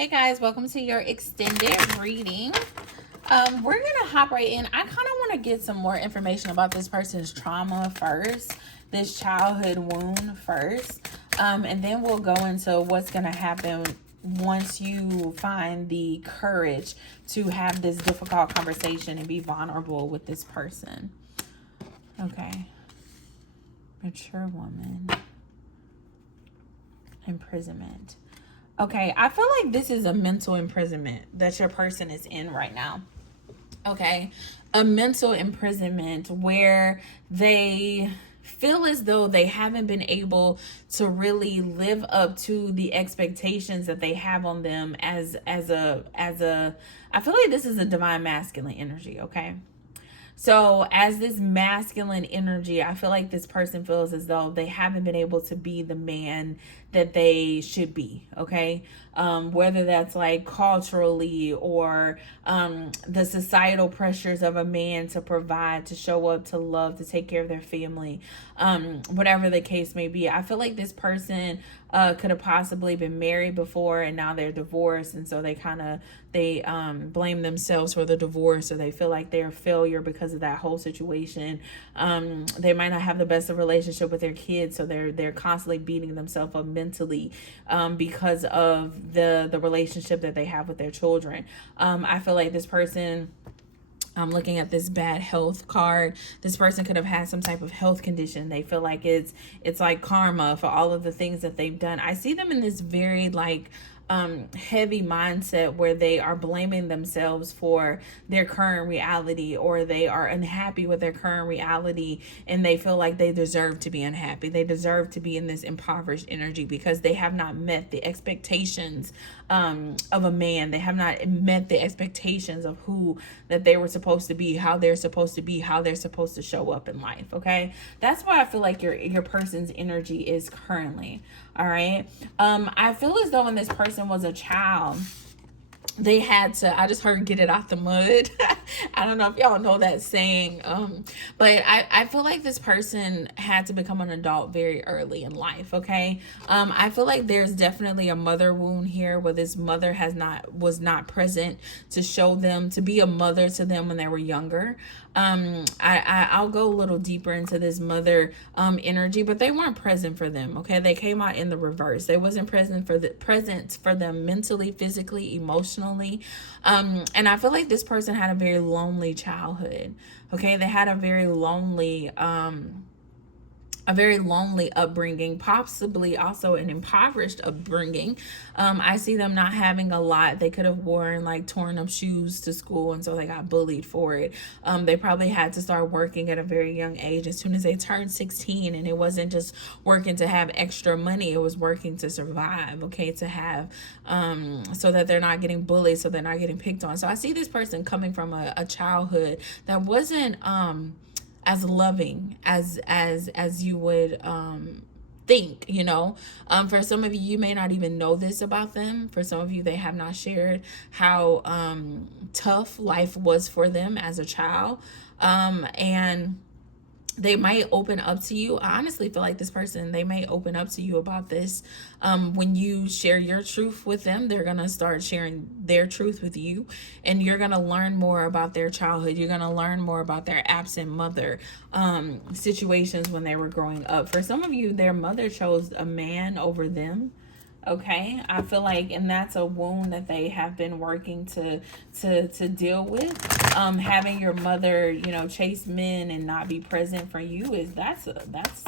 Hey guys, welcome to your extended reading. We're gonna hop right in. I kind of want to get some more information about this person's trauma first, this childhood wound first, and then we'll go into what's gonna happen once you find the courage to have this difficult conversation and be vulnerable with this person. Okay. Mature woman. Imprisonment. Okay, I feel like this is a mental imprisonment that your person is in right now. Okay, a mental imprisonment where they feel as though they haven't been able to really live up to the expectations that they have on them as a I feel like this is a divine masculine energy, okay? So as this masculine energy, I feel like this person feels as though they haven't been able to be the man that they should be, okay? Whether that's like culturally or the societal pressures of a man to provide, to show up, to love, to take care of their family, whatever the case may be. I feel like this person could have possibly been married before and now they're divorced, and so they blame themselves for the divorce, or they feel like they're a failure because of that whole situation. They might not have the best of relationship with their kids, so they're constantly beating themselves up mentally because of the relationship that they have with their children. I feel like this person, I'm looking at this bad health card. This person could have had some type of health condition. They feel like it's like karma for all of the things that they've done. I see them in this very like heavy mindset where they are blaming themselves for their current reality, or they are unhappy with their current reality and they feel like they deserve to be unhappy. They deserve to be in this impoverished energy because they have not met the expectations of a man. They have not met the expectations of who that they were supposed to be, how they're supposed to be, how they're supposed to show up in life. Okay, that's why I feel like your person's energy is currently. All right. I feel as though when this person was a child, they had to, I just heard get it out the mud. I don't know if y'all know that saying, but I feel like this person had to become an adult very early in life, okay? I feel like there's definitely a mother wound here where this mother was not present to show them, to be a mother to them when they were younger. I'll go a little deeper into this mother energy, but they weren't present for them, okay? They came out in the reverse. They wasn't present for them mentally, physically, emotionally. And I feel like this person had a very lonely childhood, okay? They had a very lonely upbringing, possibly also an impoverished upbringing. I see them not having a lot. They could have worn like torn up shoes to school, and so they got bullied for it. They probably had to start working at a very young age as soon as they turned 16, and it wasn't just working to have extra money, it was working to survive, okay, to have so that they're not getting bullied, so they're not getting picked on. So I see this person coming from a childhood that wasn't as loving as you would think, you know. For some of you, you may not even know this about them. For some of you, they have not shared how tough life was for them as a child, and they might open up to you. I honestly feel like this person, they may open up to you about this. When you share your truth with them, they're going to start sharing their truth with you, and you're going to learn more about their childhood. You're going to learn more about their absent mother situations when they were growing up. For some of you, their mother chose a man over them. Okay, I feel like, and that's a wound that they have been working to deal with. Having your mother, you know, chase men and not be present for you that's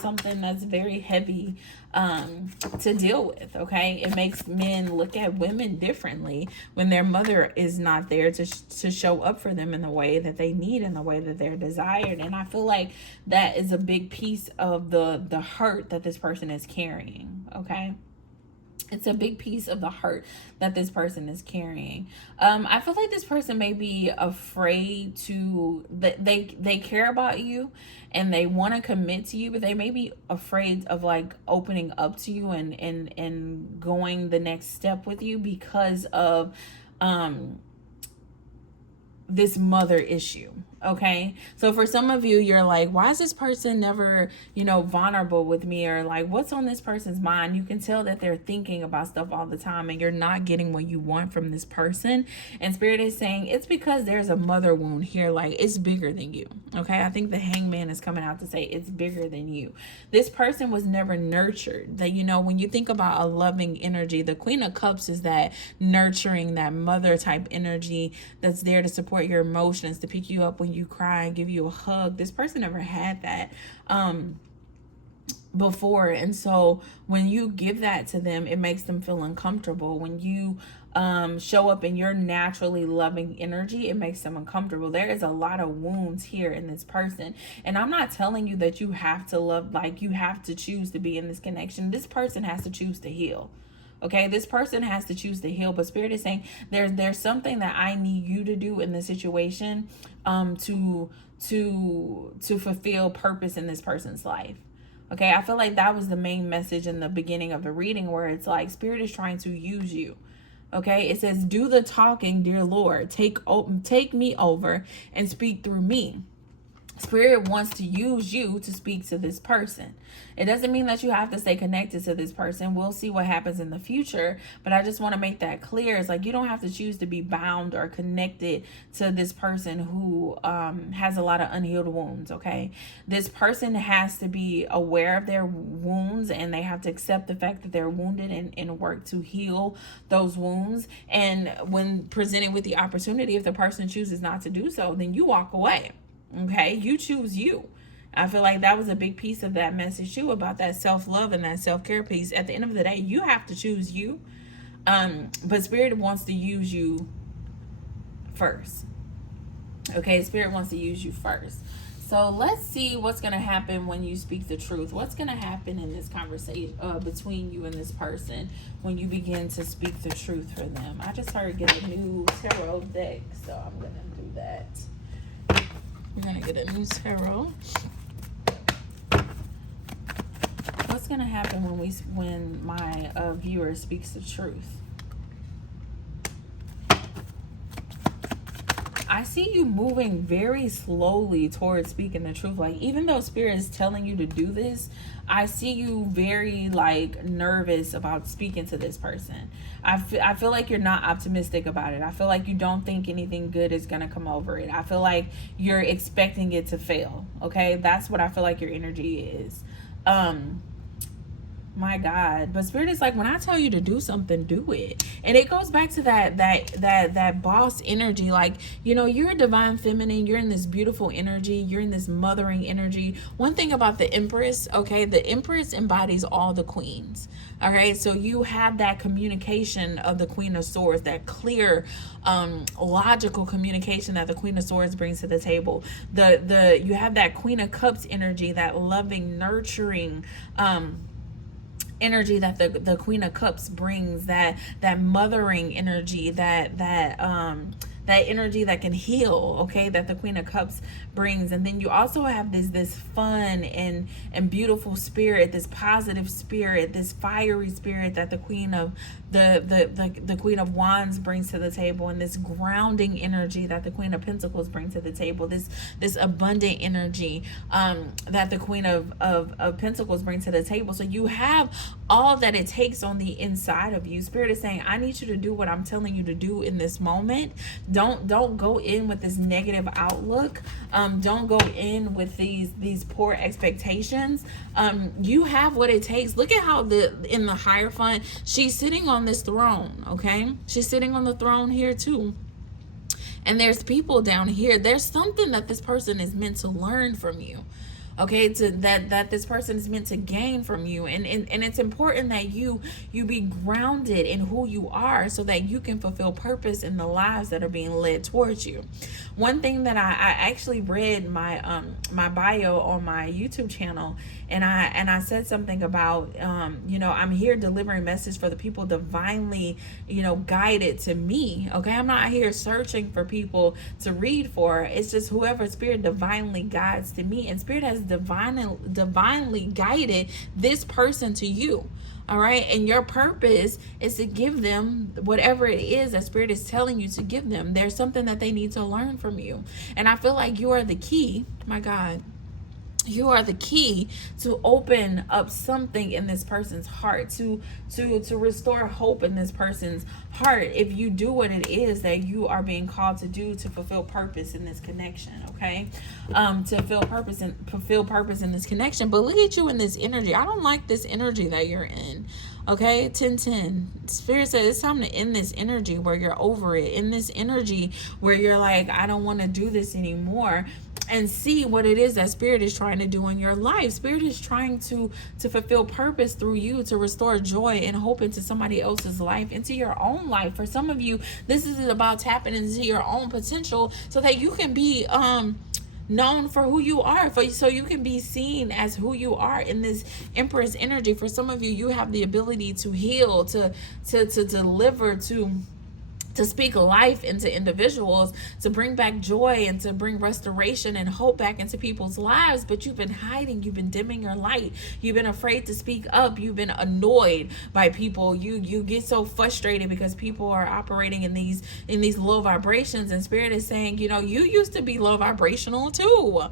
something that's very heavy to deal with. Okay, it makes men look at women differently when their mother is not there to show up for them in the way that they need, in the way that they're desired. And I feel like that is a big piece of the hurt that this person is carrying. Okay. It's a big piece of the hurt that this person is carrying. I feel like this person may be afraid to, they care about you and they want to commit to you, but they may be afraid of like opening up to you and going the next step with you because of this mother issue. Okay. So for some of you, you're like, why is this person never, vulnerable with me? Or like, what's on this person's mind? You can tell that they're thinking about stuff all the time and you're not getting what you want from this person. And Spirit is saying it's because there's a mother wound here. Like, it's bigger than you. Okay. I think the Hangman is coming out to say it's bigger than you. This person was never nurtured. That, when you think about a loving energy, the Queen of Cups is that nurturing, that mother type energy that's there to support your emotions, to pick you up when you cry and give you a hug. This person never had that before, and so when you give that to them, it makes them feel uncomfortable. When you show up in your naturally loving energy, it makes them uncomfortable. There is a lot of wounds here in this person, and I'm not telling you that you have to love, like you have to choose to be in this connection. This person has to choose to heal. Okay, this person has to choose to heal, but Spirit is saying there's something that I need you to do in this situation to fulfill purpose in this person's life. Okay, I feel like that was the main message in the beginning of the reading, where it's like Spirit is trying to use you. Okay, it says, do the talking, dear Lord. Take me over and speak through me. Spirit wants to use you to speak to this person. It doesn't mean that you have to stay connected to this person. We'll see what happens in the future, but I just want to make that clear. It's like you don't have to choose to be bound or connected to this person who has a lot of unhealed wounds, okay? This person has to be aware of their wounds, and they have to accept the fact that they're wounded and work to heal those wounds. And when presented with the opportunity, if the person chooses not to do so, then you walk away. Okay, you choose you. I feel like that was a big piece of that message too, about that self-love and that self-care piece. At the end of the day, you have to choose you. But Spirit wants to use you first. Okay, Spirit wants to use you first. So let's see what's going to happen when you speak the truth. What's going to happen in this conversation between you and this person when you begin to speak the truth for them. I just started getting a new tarot deck, so I'm going to do that. We're going to get a new tarot. What's going to happen when my viewer speaks the truth? I see you moving very slowly towards speaking the truth. Like, even though Spirit is telling you to do this, I see you very nervous about speaking to this person. I feel like you're not optimistic about it. I feel like you don't think anything good is going to come over it. I feel like you're expecting it to fail. Okay, that's what I feel like your energy is. My God. But Spirit is like, when I tell you to do something, do it. And it goes back to that boss energy. Like, you're a divine feminine. You're in this beautiful energy. You're in this mothering energy. One thing about the Empress, okay, the Empress embodies all the queens. All right, so you have that communication of the Queen of Swords, that clear, logical communication that the Queen of Swords brings to the table. You have that Queen of Cups energy, that loving, nurturing, energy that the Queen of Cups brings, that mothering energy, that energy that can heal, okay, that the Queen of Cups brings. And then you also have this fun and beautiful spirit, this positive spirit, this fiery spirit that the Queen of the Queen of Wands brings to the table, and this grounding energy that the Queen of Pentacles brings to the table, this abundant energy that the Queen of Pentacles brings to the table. So you have all that it takes on the inside of you. Spirit is saying, I need you to do what I'm telling you to do in this moment. Don't go in with this negative outlook. Don't go in with these poor expectations. You have what it takes. Look at how in the Hierophant, she's sitting on this throne, okay? She's sitting on the throne here too. And there's people down here. There's something that this person is meant to learn from you. Okay, that this person is meant to gain from you, and it's important that you be grounded in who you are, so that you can fulfill purpose in the lives that are being led towards you. One thing that I actually read my my bio on my YouTube channel, and I said something about I'm here delivering message for the people divinely guided to me. Okay, I'm not here searching for people to read for. It's just whoever Spirit divinely guides to me, and Spirit has divinely guided this person to you. All right. And your purpose is to give them whatever it is that Spirit is telling you to give them. There's something that they need to learn from you. And I feel like you are the key. My God. You are the key to open up something in this person's heart, to restore hope in this person's heart, if you do what it is that you are being called to do to fulfill purpose in this connection. Okay, to fulfill purpose in this connection. But look at you in this energy. I don't like this energy that you're in. Okay, 10-10. Spirit says it's time to end this energy where you're over it. In this energy where you're like, I don't want to do this anymore. And see what it is that Spirit is trying to do in your life. Spirit is trying to fulfill purpose through you, to restore joy and hope into somebody else's life, into your own life. For some of you, this is about tapping into your own potential so that you can be known for who you are, so you can be seen as who you are in this Empress energy. For some of you, you have the ability to heal, to deliver, to speak life into individuals, to bring back joy and to bring restoration and hope back into people's lives. But you've been hiding, you've been dimming your light, you've been afraid to speak up, you've been annoyed by people, you get so frustrated because people are operating in these low vibrations. And Spirit is saying, you used to be low vibrational too.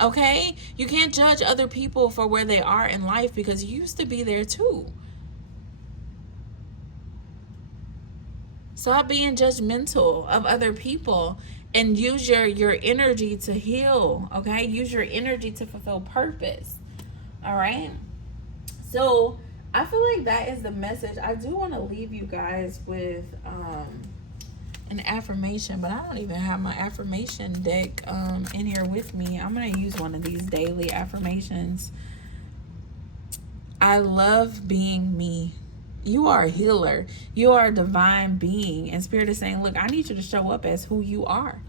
Okay, you can't judge other people for where they are in life, because you used to be there too. Stop being judgmental of other people and use your energy to heal, okay? Use your energy to fulfill purpose, all right? So I feel like that is the message. I do want to leave you guys with an affirmation, but I don't even have my affirmation deck in here with me. I'm going to use one of these daily affirmations. I love being me. You are a healer. You are a divine being. And Spirit is saying, look, I need you to show up as who you are.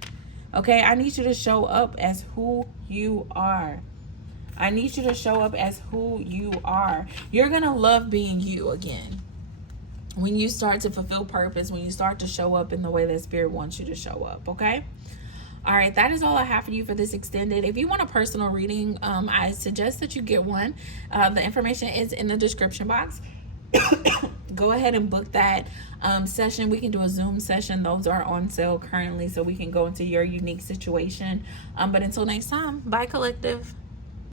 Okay? I need you to show up as who you are. I need you to show up as who you are. You're going to love being you again. When you start to fulfill purpose, when you start to show up in the way that Spirit wants you to show up. Okay? All right, that is all I have for you for this extended. If you want a personal reading, I suggest that you get one. The information is in the description box. Go ahead and book that session. We can do a Zoom session. Those are on sale currently, so we can go into your unique situation. But until next time, bye, collective.